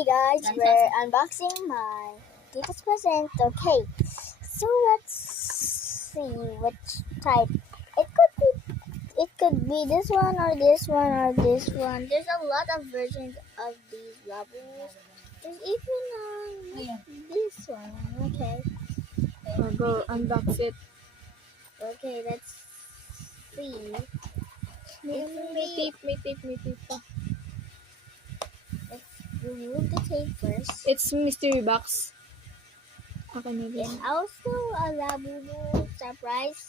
Hey guys, we're unboxing my Tita's present. Okay, so let's see which type. It could be this one or this one or this one. There's a lot of versions of these Labubus. There's even this one. Okay, Go unbox it. okay, let's see. May tape pa. Let's remove the tape first. It's mystery box. Okay na din. And also a Labubu surprise.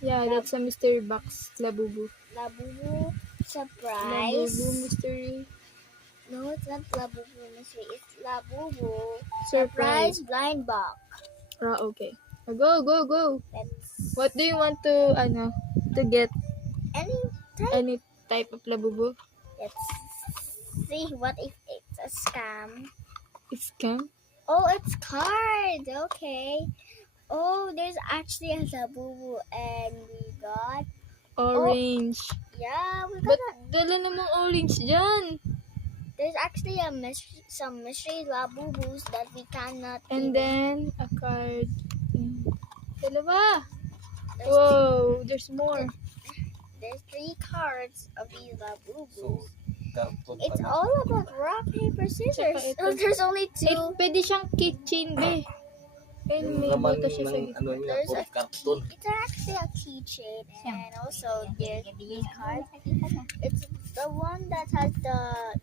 Yeah, that's a mystery box. Labubu. Labubu surprise. Labubu mystery. No, it's not Labubu mystery. It's Labubu Surprise. blind box. Okay. Go. Let's What do you want to get? any type. Any type of Labubu? Let's see what if it's a scam. It's scam? Oh, it's card. Okay. Oh, there's actually a Labubu and we got Orange. we But got dala namang orange dyan. there's actually some mystery Labubus that we cannot And even- then a card. Dalawa. there's Whoa, there's more. There's 3 cards of these Labubus. So, karton It's pa na. all about rock, paper, scissors. Tsaka ito. Oh, there's only 2. Pwede siyang keychain, be. And Yung may laman buto siya sa ng gitna. ano niya, There's puro a karton. It's actually a keychain, and also there's these cards. It's the one that has the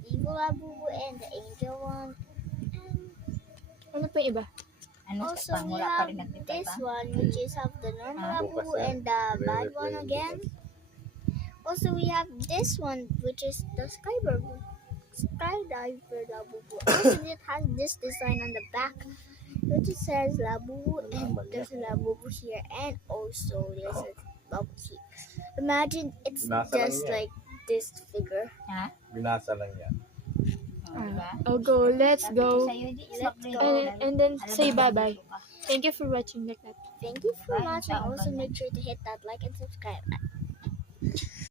evil Labubu and the angel one. Ano pa yung iba? Also, we have this one, which is of the normal Labubu and the bad one again. Also, we have this one, which is the skydiver Labubu. Also, it has this design on the back, which it says Labubu, and there's a Labubu here, and also there's a Labubu here. Imagine it's Nasa lang just yan. like this figure. Binasa lang yan. Go, let's go. Let's go. And then say bye-bye. Thank you for watching like that. Thank you for watching. Also, make sure to hit that like and subscribe.